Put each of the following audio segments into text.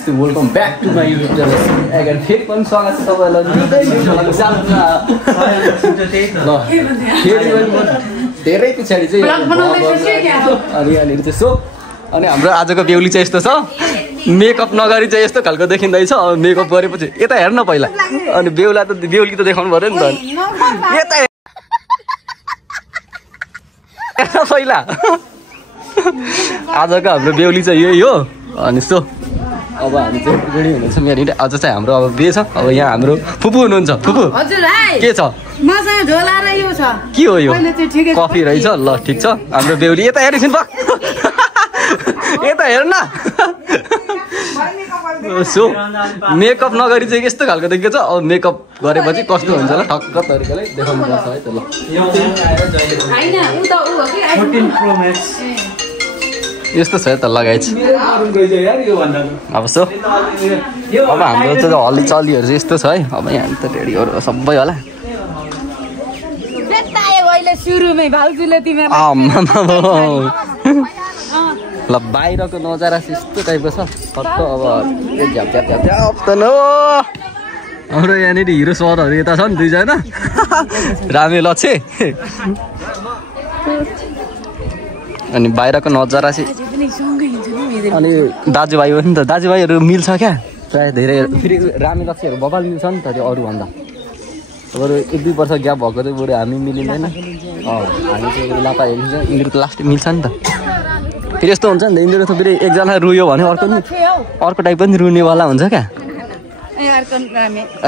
नमस्ते welcome back to my YouTube channel again फेरि पनि स्वागत छ तपाईँलाई धेरै पछाडि चाहिँ अनि यहाँनिर चाहिँ सो अनि हाम्रो आजको बेहुली चाहिँ यस्तो छ मेकअप नगरी चाहिँ यस्तो खालको देखिँदैछ अब मेकअप गरेपछि यता हेर्न पहिला अनि बेहुली त देखाउनु पर्यो नि त यता हेर्न पहिला आजको हाम्रो बेहुली चाहिँ यही हो अनि सो अब हामी चाहिँ रेडी हुनुहुन्छ यहाँनिर आज चाहिँ हाम्रो अब बिहे छ अब यहाँ हाम्रो फुपू हुनुहुन्छ फुपू के छ के हो यो कफी रहेछ ल ठिक छ हाम्रो बेहुली यता हेरिसिन् पो यता हेर्न सो मेकअप नगरी चाहिँ यस्तो खालको देखिएको छ अब मेकअप गरेपछि कस्तो हुन्छ ल ठक्क तरिकाले देखाउनु पर्छ है त ल यस्तो छ त लगाइछ अब सो अब हाम्रो चाहिँ हल्ली चल्लीहरू चाहिँ यस्तो छ है अब यहाँ त रेडीहरू सबै होला ल बाहिरको नजारा चाहिँ यस्तो टाइपको छ फट्ट अब हाम्रो यहाँनिर हिरो सरहरू यता छ नि दुईजना रामे लच्छे अनि बाहिरको नजारा चाहिँ अनि दाजुभाइ हो नि त दाजुभाइहरू मिल्छ क्या प्रायः धेरै फेरि रामे लच्छेहरू बबाल मिल्छ नि त त्यो अरूभन्दा अब 1-2 वर्ष ग्याप भएको चाहिँ बरु हामी मिलिँदैन हामी चाहिँ लापा हेरिन्छ यिनीहरू त लास्ट मिल्छ नि त फेरि यस्तो हुन्छ नि त यिनीहरू त फेरि एकजना रुयो भने अर्को टाइप पनि रुनेवाला हुन्छ क्या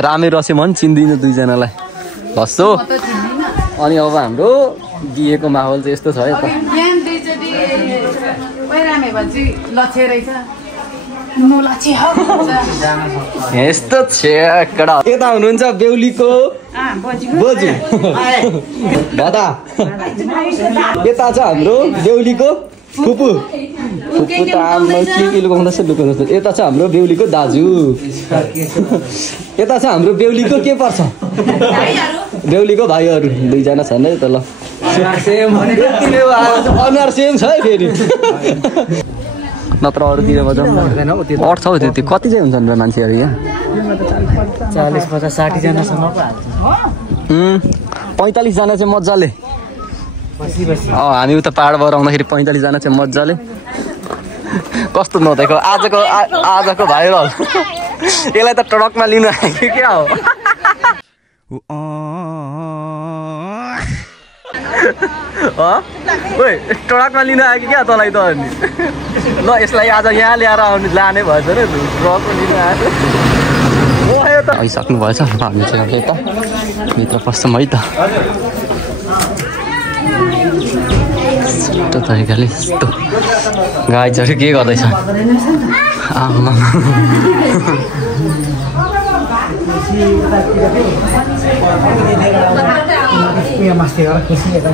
रामे रसे मन चिन्दिनँ दुईजनालाई हस्सो अनि अब हाम्रो बिहेको माहौल चाहिँ यस्तो छ है त यस्तो छेकडा यता हुनुहुन्छ बेहुलीको बोजू दादा यता छ हाम्रो बेहुलीको फुपू फुपू त आमा के लुकाउँदैछ यता छ हाम्रो बेहुलीको दाजु यता छ हाम्रो बेहुलीको के पर्छ बेहुलीको भाइहरू दुईजना छन् है त ल अनुहार सेम छ है फेरि नत्र अरूतिरमा जाउँ अट्छ हौ त्यो कति चाहिँ हुन्छन् र मान्छेहरू यहाँ 40-50-60 जनासम्म 45 जना चाहिँ मजाले हामी उता पाहाडबाट आउँदाखेरि 45 जना चाहिँ मजाले कस्तो नदेको आजको भाइरल यसलाई त ट्रकमा लिनु आयो क्या हो ओइ ट्रकमा लिनु आयो कि क्या तँलाई त अनि ल यसलाई आज यहाँ ल्याएर लाने भएछ र ट्रकमा लिनु आएको आइसक्नु भएछ हामी चाहिँ यता भित्र पस्छौँ है त यस्तो तरिकाले यस्तो गाईहरू के गर्दैछ आमा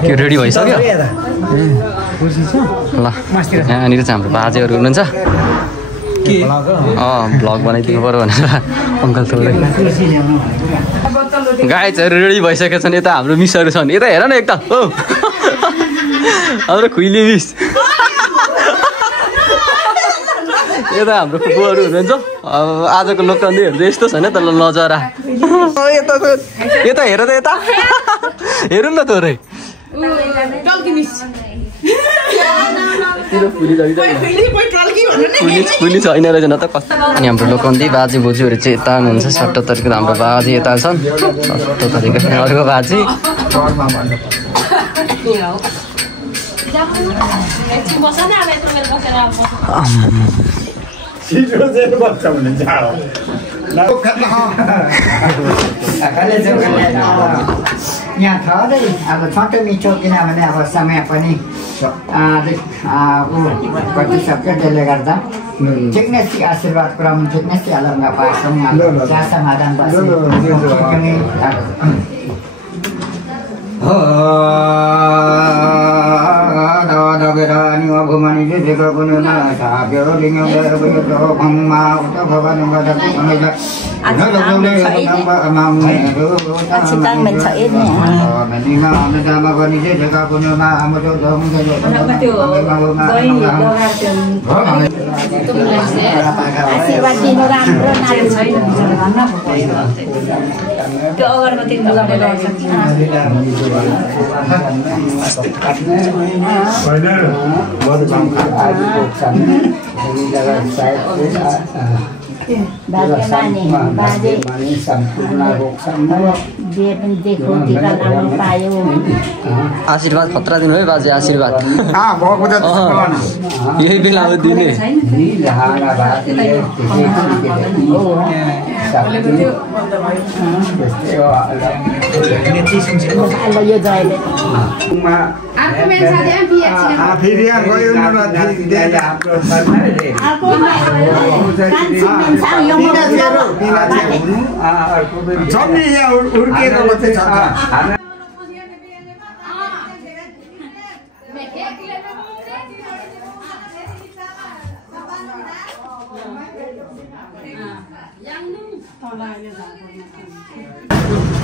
के रेडी भइसक्यो ल यहाँनिर चाहिँ हाम्रो बाजेहरू हुनुहुन्छ भ्लग बनाइदिनु पर्यो भनेर अङ्कल थोरै गाईहरू रेडी भइसकेका छन् यता हाम्रो मिसहरू छन् यता हेर न एकताल हो हाम्रो खुइली मिस यता हाम्रो फुपूहरू हुनुहुन्छ आजको लोकतान्त्रीहरू चाहिँ यस्तो छैन त ल नजरा यता हेर त यता हेरौँ न थोरै पुलिस छैन रहेछ न त कस्तो अनि हाम्रो लोकन्ती बाजे बोजूहरू चाहिँ यता हुनुहुन्छ सट्ट तरिकाले हाम्रो बाजे यता छन् सट्ट तरिकाले अर्को बाजे यहाँ छ है अब छोटो मिठो किनभने अब समय पनि कटिसक्यो त्यसले गर्दा ठिकनेसी आशीर्वाद पुऱ्याउनु ठिकनेसी अलङ्गा पाछौँ चिया समाधान भूमन आशीर्वाद खतरा दिनु है बाजे आशीर्वाद यही बेला हो दिने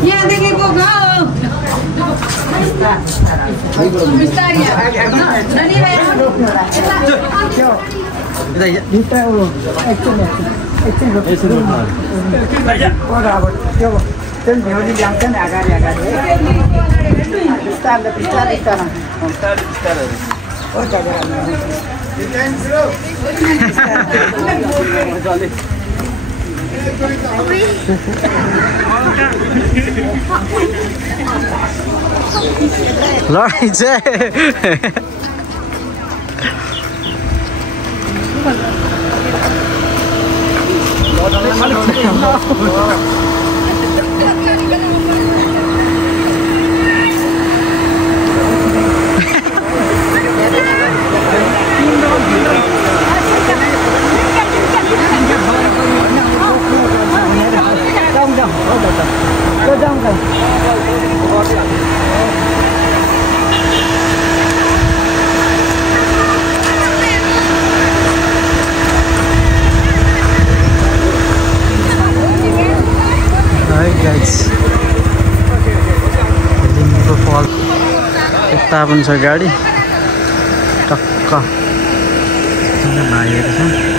यहाँ देखेको लडाई चाहिँ यता पनि छ गाडी टक्क भाइहरू छ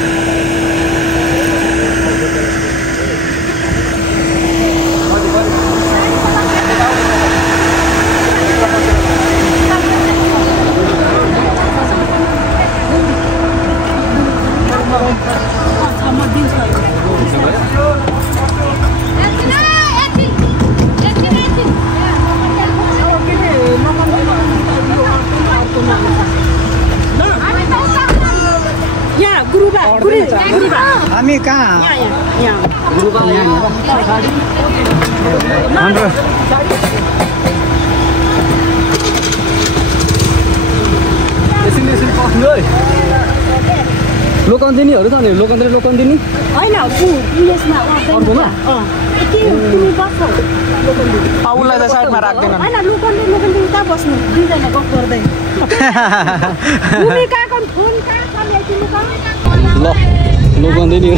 हामी कहाँ लोकन्दिनीहरू छ नि लोकन्दिनी होइन उयसमा अर्कोमा उसलाई त साइडमा राख्दैन होइन लोकन्दी कहाँ बस्नु दुईजना गफ गर्दै ल लोकन्दिनी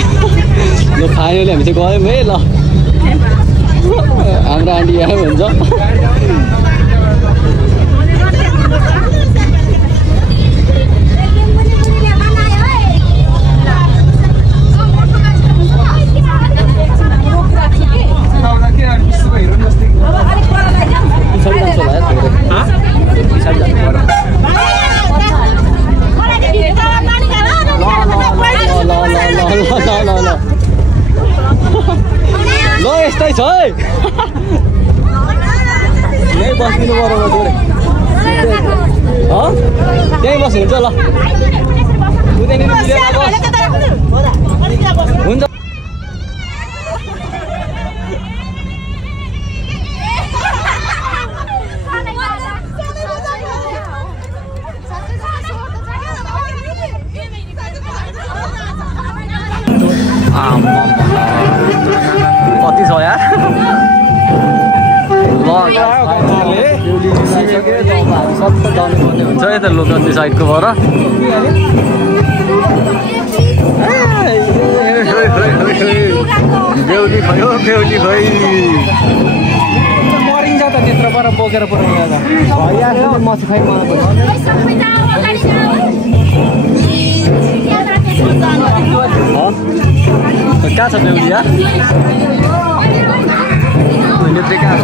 ल फाइनली हामी चाहिँ गयौँ है ल हाम्रो आन्टी आयो भन्छ ल यस्तै छ है यहीँ बस्दिनु पर्यो जोडे त्यहीँ बस्नुहुन्छ ल उतैनिर हुन्छ कति छ यार सबै जानुपर्ने हुन्छ यता लोकन्ती साइडको भएर बेहुली भयो बेहुली खै मरिन्छ त त्यत्रो पर बोकेर पुऱ्याउनु भइहाल्छ मसी खाइ मलाई कहाँ छ बेहुली यार नेत्री कहाँ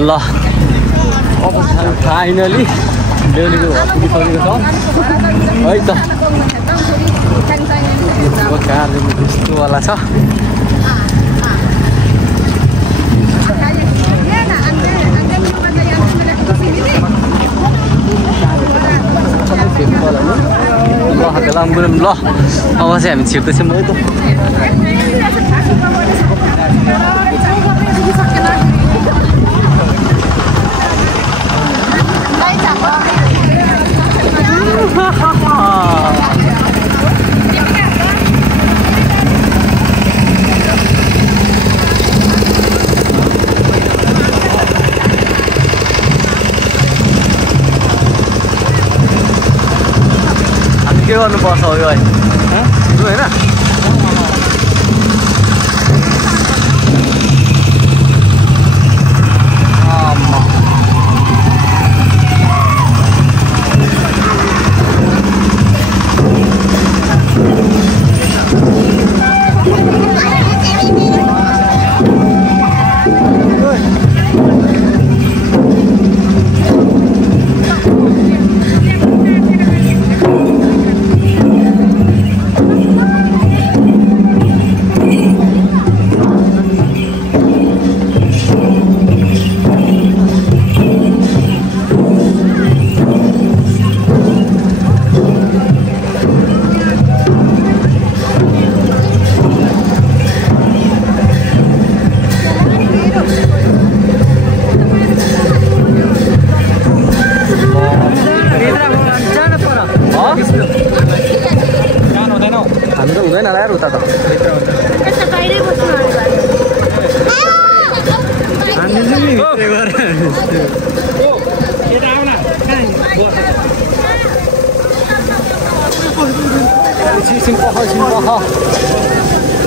ल अब फाइनली बेहुलीको घर पुगिसकेको छ है त त्यस्तोवाला छ ल अब चाहिँ हामी छिर्दैछौँ है त के गर्नुपर्छ हो यो होइन हामी त हुँदैन होला यार उता त एकछिन पख